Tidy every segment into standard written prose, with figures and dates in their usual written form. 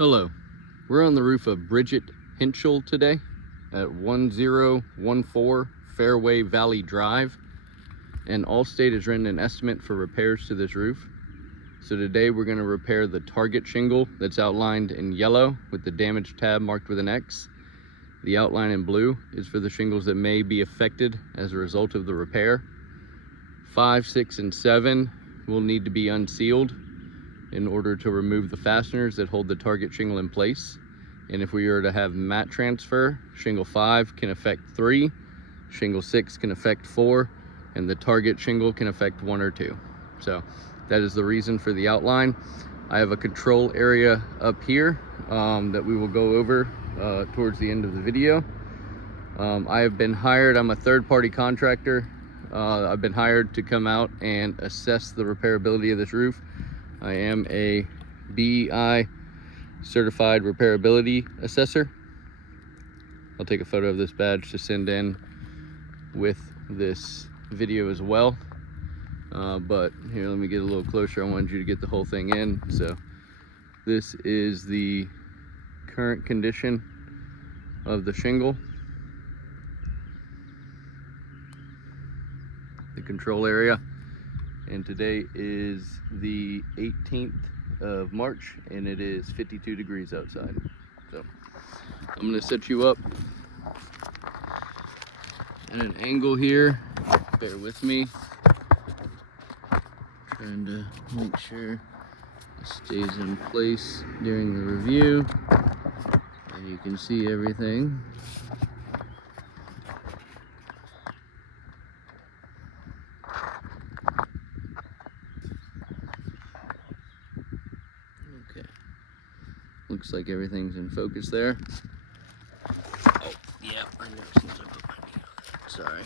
Hello, we're on the roof of Bridget Hentschel today at 1014 Fairway Valley Drive, and Allstate has written an estimate for repairs to this roof. So today we're going to repair the target shingle that's outlined in yellow with the damage tab marked with an X. The outline in blue is for the shingles that may be affected as a result of the repair. 5, 6, and 7 will need to be unsealed in order to remove the fasteners that hold the target shingle in place. And if we were to have mat transfer, shingle 5 can affect 3, shingle 6 can affect 4, and the target shingle can affect 1 or 2. So that is the reason for the outline. I have a control area up here that we will go over towards the end of the video. I have been hired, I'm a third-party contractor. I've been hired to come out and assess the repairability of this roof. I am a BEI certified repairability assessor. I'll take a photo of this badge to send in with this video as well. But here, let me get a little closer. I wanted you to get the whole thing in. So this is the current condition of the shingle. The control area. And today is the 18th of March and it is 52 degrees outside. So I'm going to set you up at an angle here. Bear with me. Trying to make sure it stays in place during the review and you can see everything. Okay, looks like everything's in focus there. Oh, yeah, I know, since I put my knee on that. Sorry.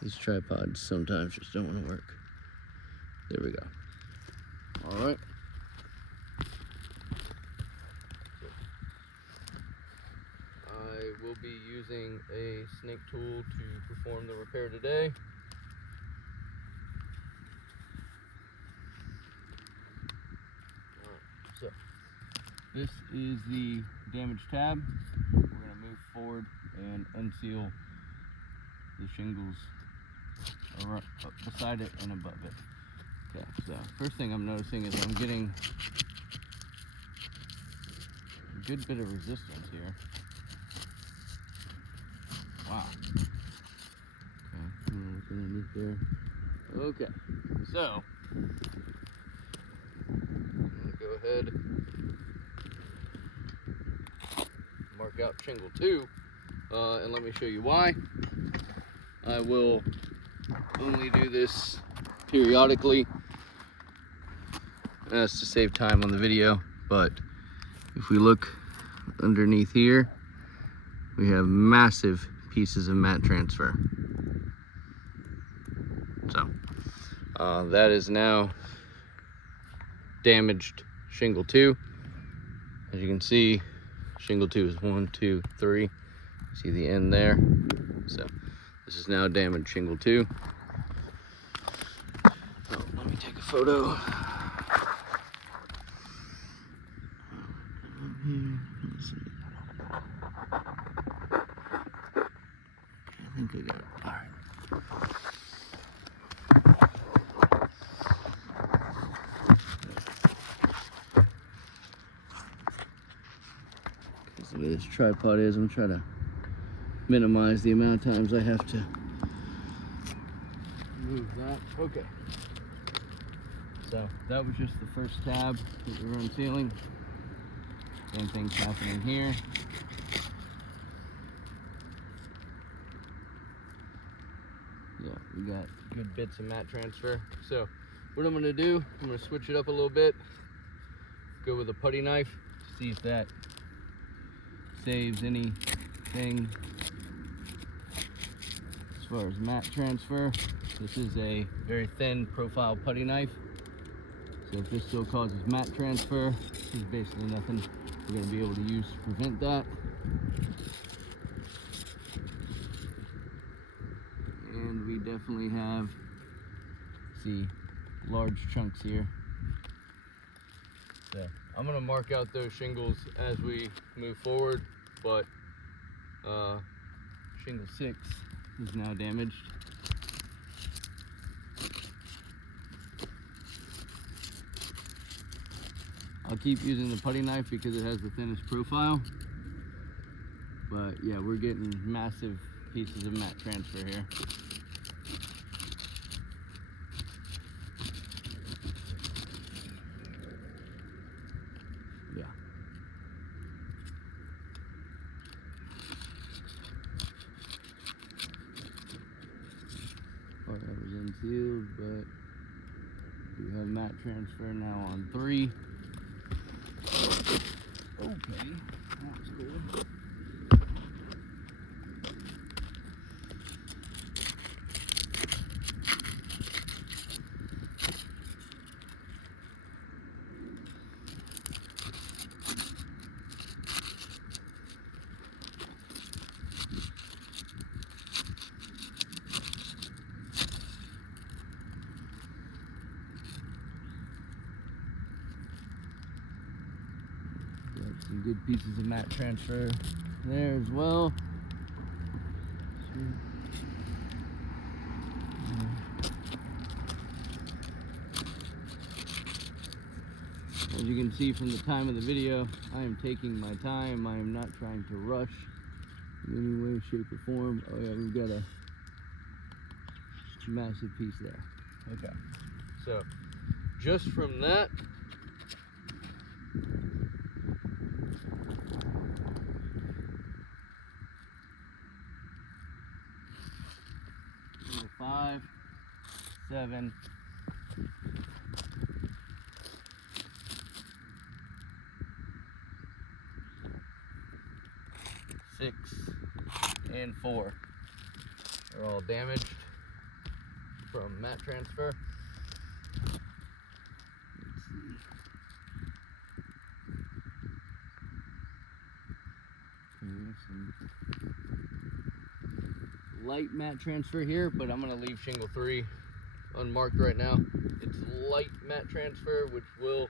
These tripods sometimes just don't want to work. There we go. All right. I will be using a snake tool to perform the repair today. So this is the damage tab. We're going to move forward and unseal the shingles beside it and above it. Okay, so first thing I'm noticing is I'm getting a good bit of resistance here. Wow. Okay, I'm gonna look underneath there. Okay, so I'm gonna go ahead, mark out shingle 2, and let me show you why. I will only do this periodically. That's to save time on the video, but if we look underneath here, we have massive pieces of mat transfer. So that is now damaged shingle 2. As you can see, shingle 2 is 1, 2, 3. See the end there? So this is now damaged shingle 2. Oh, let me take a photo. Let's see. I think I got it. All right. Because the way this tripod is, I'm trying to minimize the amount of times I have to move that. Okay. So that was just the first tab that we were unsealing. Same thing's happening here. Yeah, we got good bits of mat transfer. So what I'm gonna do, I'm gonna switch it up a little bit. Go with a putty knife, see if that saves anything as far as mat transfer. This is a very thin profile putty knife. So if this still causes mat transfer, there's basically nothing we're gonna be able to use to prevent that. And we definitely have, see, large chunks here. So I'm gonna mark out those shingles as we move forward, but shingle 6 is now damaged. I'll keep using the putty knife because it has the thinnest profile. But yeah, we're getting massive pieces of mat transfer here. Yeah. Part that was unsealed, but we have mat transfer now on 3. Okay, that was cool. Some good pieces of mat transfer there as well. As you can see from the time of the video, I am taking my time. I am not trying to rush in any way, shape, or form. Oh yeah, we've got a massive piece there. Okay, so just from that, number 5, 7, 6, and 4 are all damaged from mat transfer. Let's see. Some light mat transfer here, but I'm gonna leave shingle 3 unmarked right now. It's light mat transfer, which will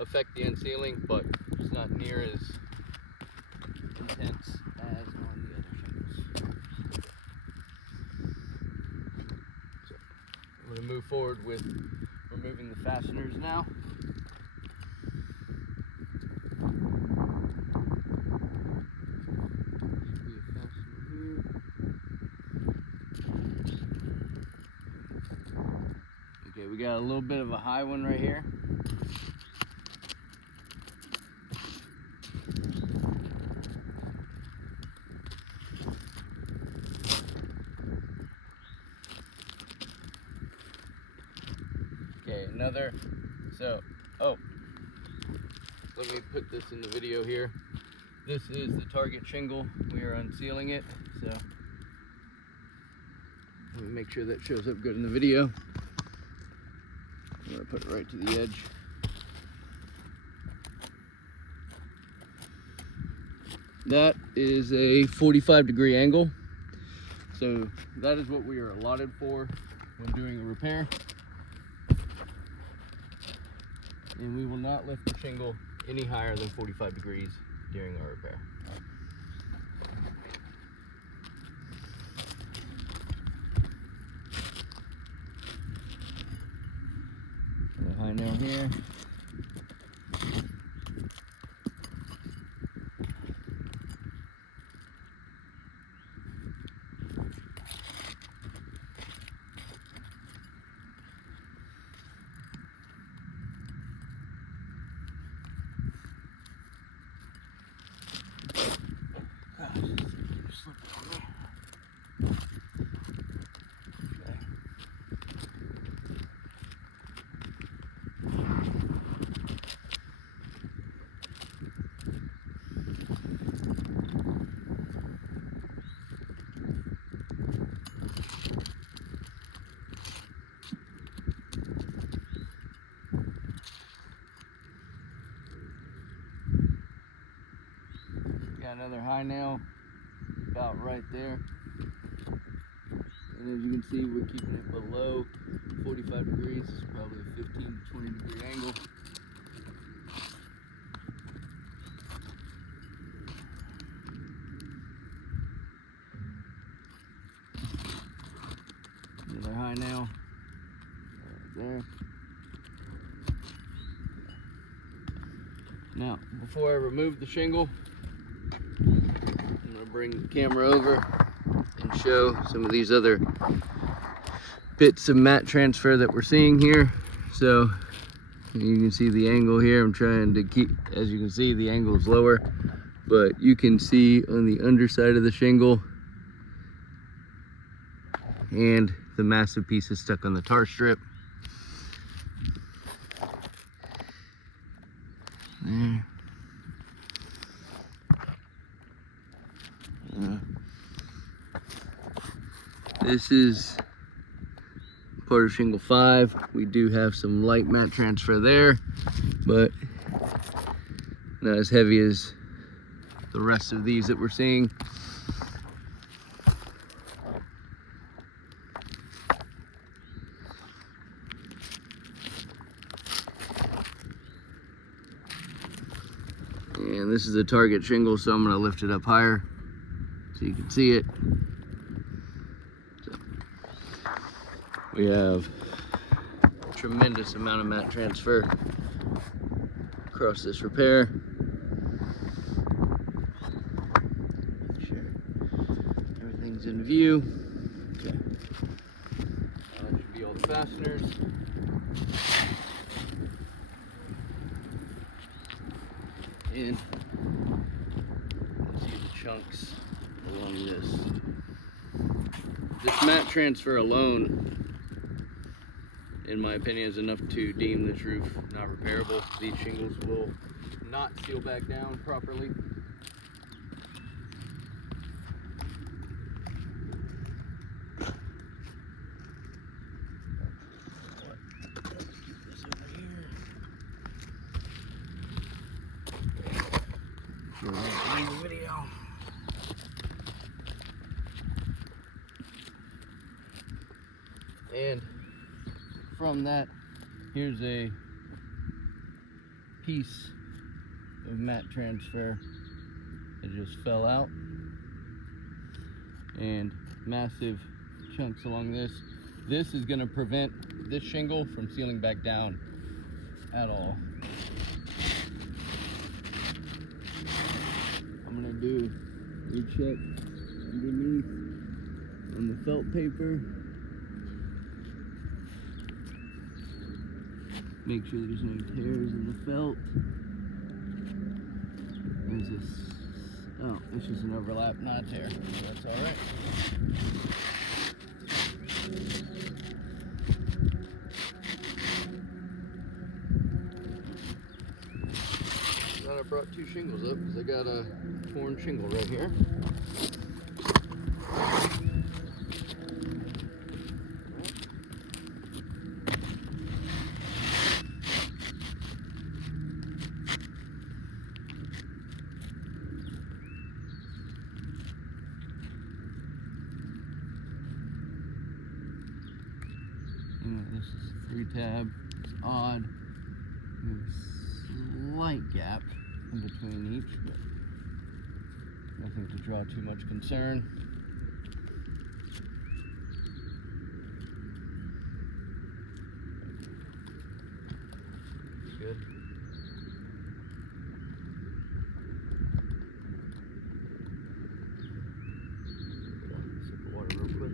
affect the unsealing, but it's not near as intense as on the other shingles. So I'm gonna move forward with removing the fasteners now. Okay, we got a little bit of a high one right here. Okay, another. So, let me put this in the video here. This is the target shingle. We are unsealing it, so let me make sure that shows up good in the video. I'm gonna put it right to the edge. That is a 45-degree angle. So that is what we are allotted for when doing a repair. And we will not lift the shingle any higher than 45 degrees during our repair. A high nail here. Got another high nail about right there. And as you can see, we're keeping it below 45 degrees, probably a 15 to 20 degree angle. Now, before I remove the shingle, I'm going to bring the camera over and show some of these other bits of mat transfer that we're seeing here. So you can see the angle here. I'm trying to keep, as you can see, the angle is lower, but you can see on the underside of the shingle and the massive pieces stuck on the tar strip. There. This is part of shingle 5. We do have some light mat transfer there, but not as heavy as the rest of these that we're seeing. And this is a target shingle, so I'm going to lift it up higher so you can see it. So we have a tremendous amount of mat transfer across this repair. Make sure everything's in view. Okay. That should be all the fasteners. And see the chunks along this. This mat transfer alone, in my opinion, is enough to deem this roof not repairable. These shingles will not seal back down properly. Video. And from that, here's a piece of mat transfer that just fell out, and massive chunks along this. This is going to prevent this shingle from sealing back down at all. I'm going to do a check underneath on the felt paper. Make sure there's no tears in the felt. There's this, oh, it's just an overlap, not a tear, so that's all right. Glad I brought 2 shingles up because I got a torn shingle right here. Anyway, this is 3 tab. It's odd. There's a slight gap in between each, but nothing to draw too much concern. Good. Sip of water real quick.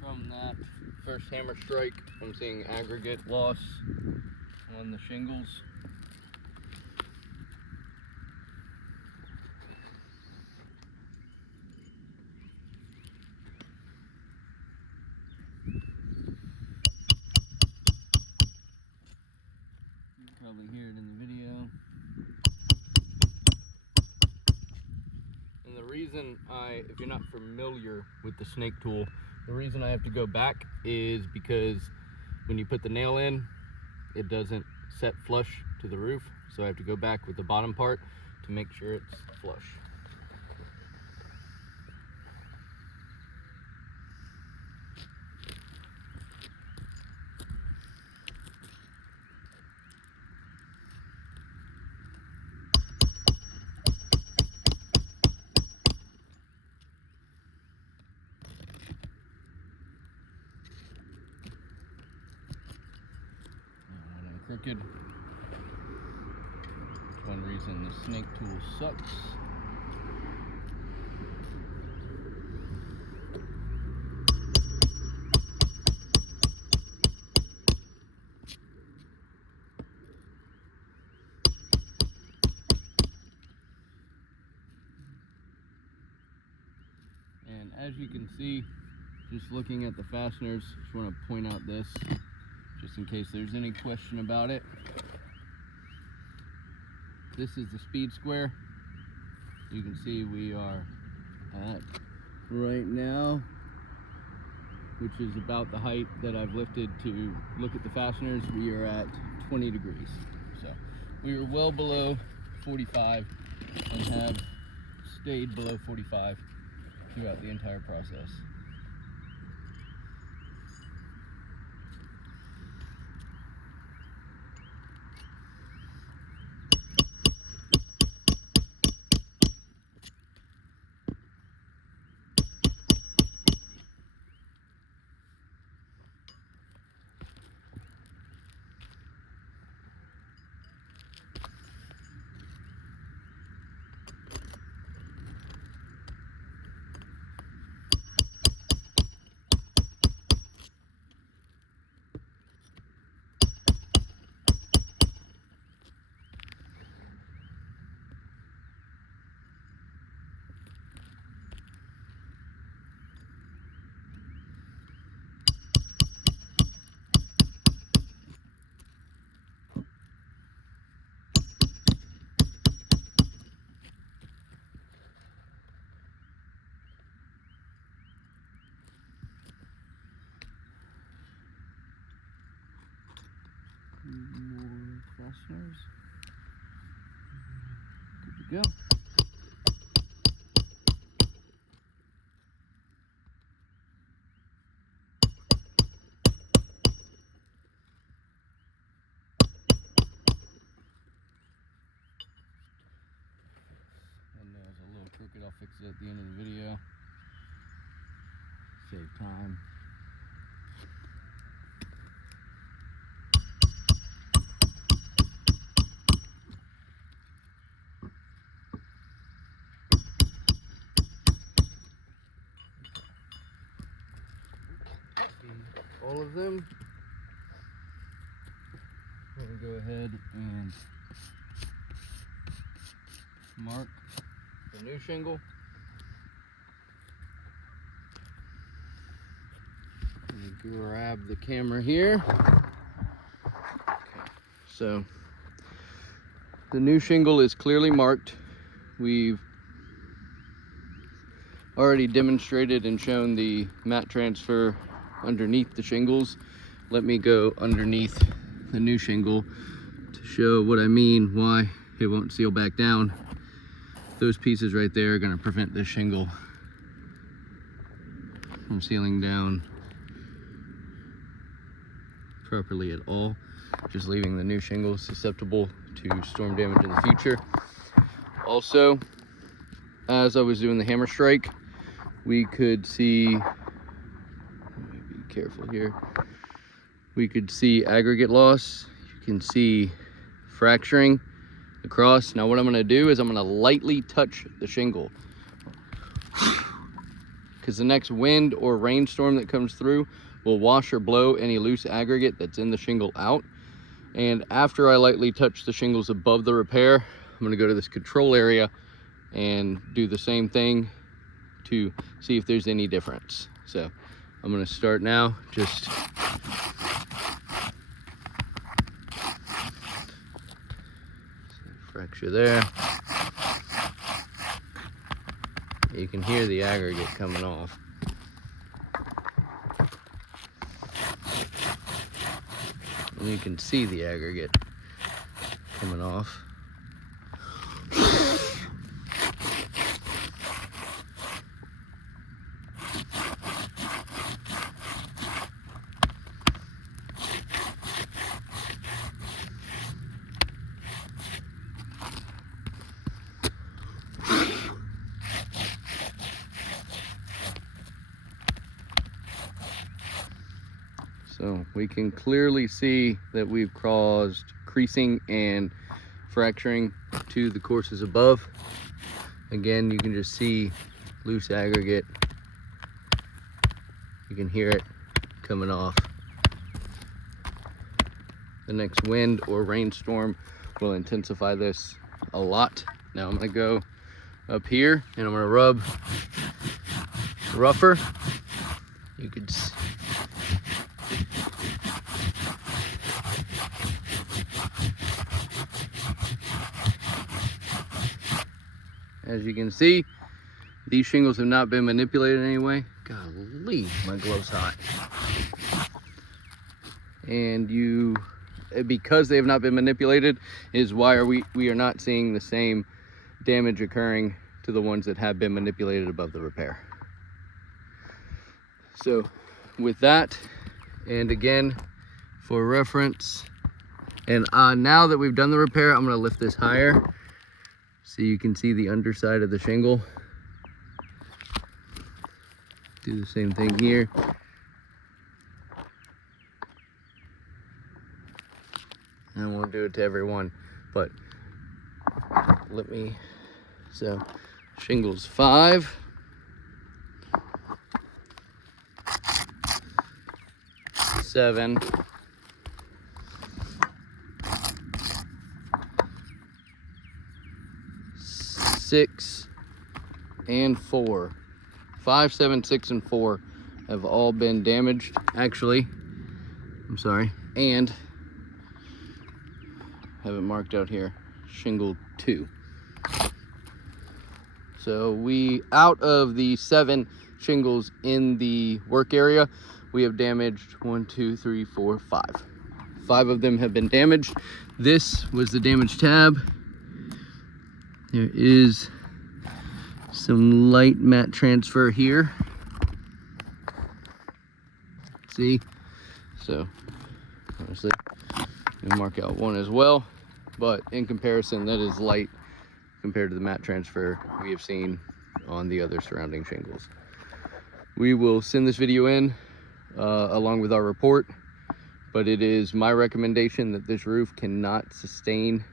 From that first hammer strike, I'm seeing aggregate loss on the shingles. You can probably hear it in the video. And the reason if you're not familiar with the snake tool, The reason I have to go back is because when you put the nail in, it doesn't set flush to the roof, so I have to go back with the bottom part to make sure it's flush. Crooked. That's one reason the snake tool sucks. And as you can see, just looking at the fasteners, just want to point out this, just in case there's any question about it. This is the speed square. You can see we are at right now, which is about the height that I've lifted to look at the fasteners. We are at 20 degrees. So we are well below 45 and have stayed below 45 throughout the entire process. More fasteners. Good to go. That nail's a little crooked. I'll fix it at the end of the video. Save time. All of them. I'm going to go ahead and mark the new shingle. Grab the camera here. Okay. So the new shingle is clearly marked. We've already demonstrated and shown the mat transfer underneath the shingles. Let me go underneath the new shingle to show what I mean, why it won't seal back down. Those pieces right there are going to prevent this shingle from sealing down properly at all, just leaving the new shingle susceptible to storm damage in the future. Also, as I was doing the hammer strike, we could see, careful here, we could see aggregate loss. You can see fracturing across. Now what I'm going to do is I'm going to lightly touch the shingle, because the next wind or rainstorm that comes through will wash or blow any loose aggregate that's in the shingle out. And after I lightly touch the shingles above the repair, I'm going to go to this control area and do the same thing to see if there's any difference. So I'm going to start now. Just fracture there. You can hear the aggregate coming off. and you can see the aggregate coming off. So we can clearly see that we've caused creasing and fracturing to the courses above. Again, you can just see loose aggregate. You can hear it coming off. The next wind or rainstorm will intensify this a lot. Now I'm gonna go up here and I'm gonna rub rougher. You could see. As you can see, these shingles have not been manipulated in any way. Golly, my glove's hot. And because they have not been manipulated is why we are not seeing the same damage occurring to the ones that have been manipulated above the repair. So with that, and again, for reference, and now that we've done the repair, I'm gonna lift this higher so you can see the underside of the shingle. Do the same thing here. And we'll do it to every one, but so shingles 5, 7, 6, and 4. 5, 7, 6, and 4 have all been damaged. Actually, I'm sorry, and have it marked out here, shingle 2. So out of the 7 shingles in the work area, we have damaged 1, 2, 3, 4, 5. 5 of them have been damaged. This was the damaged tab. There is some light mat transfer here. See? So, obviously, we mark out 1 as well, but in comparison, that is light compared to the mat transfer we have seen on the other surrounding shingles. We will send this video in along with our report, but it is my recommendation that this roof cannot sustain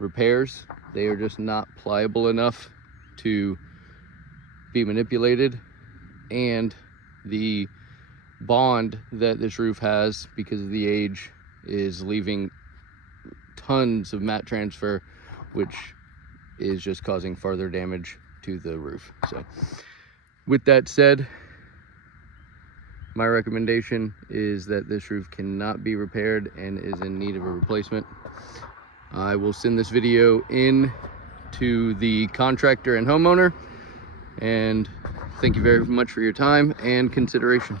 repairs. They are just not pliable enough to be manipulated, and the bond that this roof has because of the age is leaving tons of mat transfer, which is just causing further damage to the roof. So with that said, my recommendation is that this roof cannot be repaired and is in need of a replacement. I will send this video in to the contractor and homeowner, and thank you very much for your time and consideration.